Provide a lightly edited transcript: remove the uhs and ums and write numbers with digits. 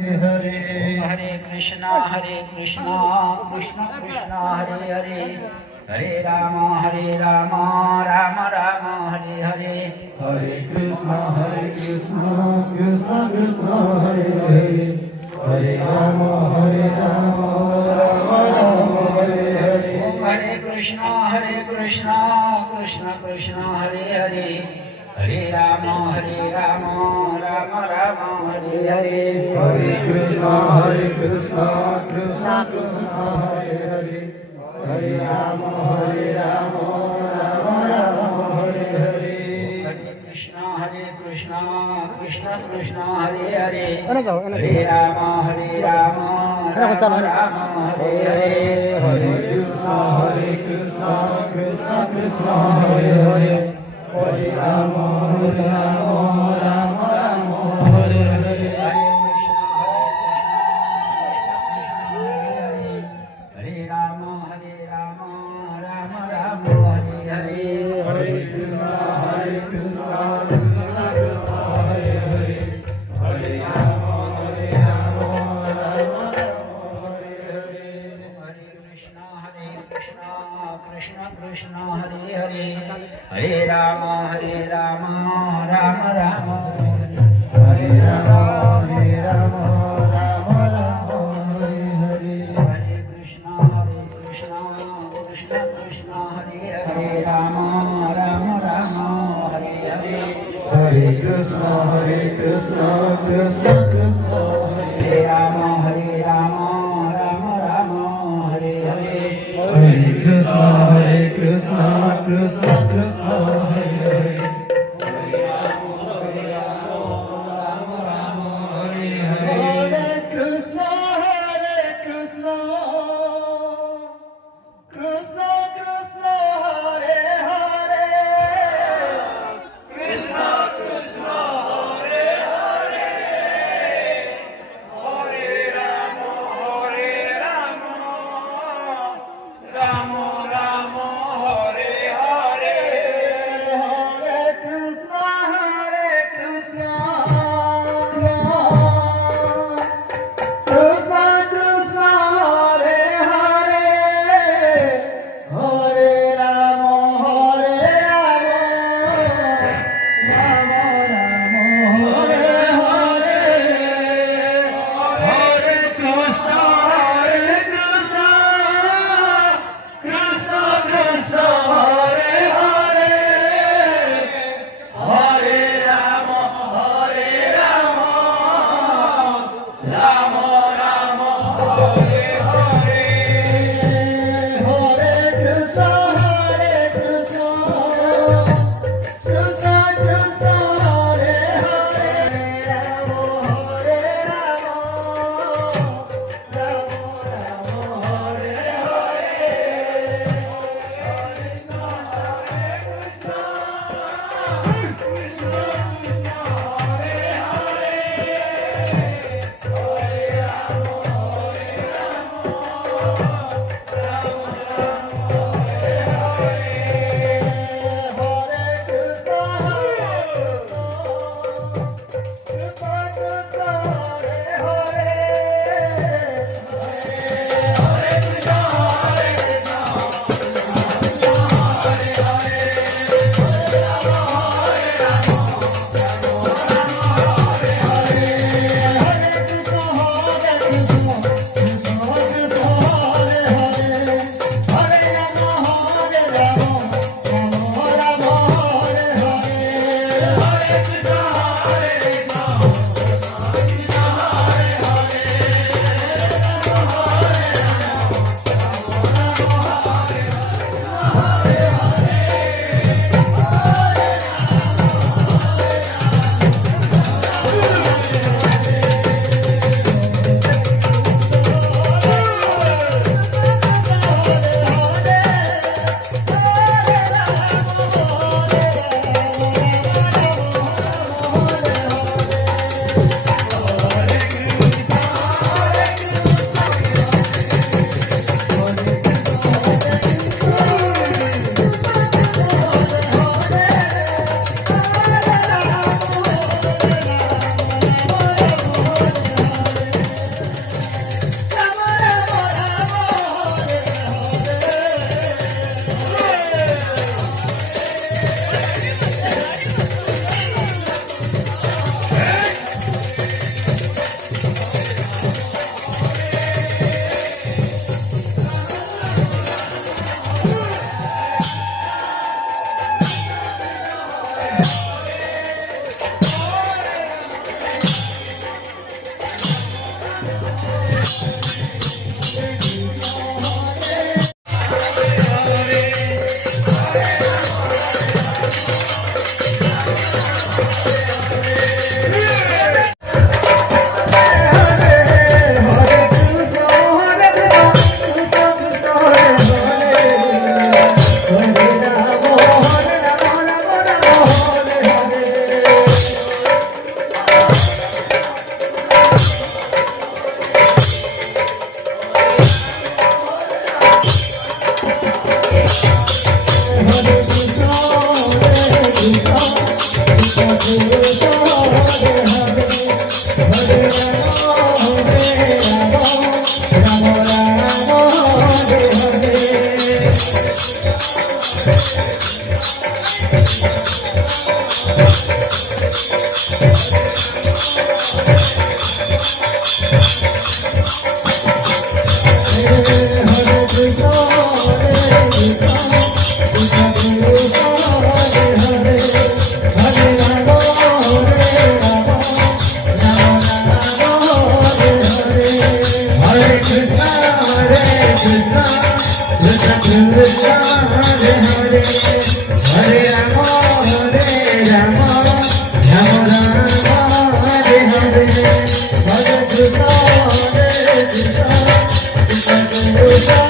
Hare Hare Krishna Krishna Krishna Hare Hare Hare Ram Ram Ram Hare Hare Hare Krishna Krishna Krishna Hare Hare Hare Ram Ram Ram Hare Hare Hare Krishna Krishna Krishna Hare Hare Hare Ram Ram Ram Hare Hare Hare Krishna Krishna Krishna Hare Hare Hare Ram Ram Ram Hare Hare Hare Krishna Krishna Krishna Hare Hare Hare Ram Ram Ram Hare Hare Hare Krishna Krishna Krishna Hare Hare Hare Ram Ram Hare Hare Hare Krishna Krishna Hare Ram Ram Ram Hare Hare Hare Krishna Krishna Krishna Hare Hare Hare Ram Ram Hare Hare Hare Krishna Krishna Krishna Hare Hare Hare Ram Ram Ram Hare Ram Ram Hare Hare Hare Krishna Krishna Krishna Hare Ram Ram Hare Hare Hare Krishna Krishna Krishna Hare Hare Ram Ram Hare Hare Hare Krishna Krishna Krishna Hare Hare Hare Krishna Krishna Krishna Krishna Hare Hare Krishna Krishna Hare Hare Hare Ram Ram Ram Hare Hare Hare Krishna Krishna Krishna Hare Hare Hare Ram Ram Ram Hare Hare Hare Krishna Krishna Krishna Hare Hare Hare Ram Ram Ram Hare Hare Hare Krishna Krishna Krishna Hare Hare Ram Ram Hare Hare Krishna Hare Krishna Krishna Krishna Hare Hare Hare Rama Rama Rama Hare Hare Hare Krishna Krishna Krishna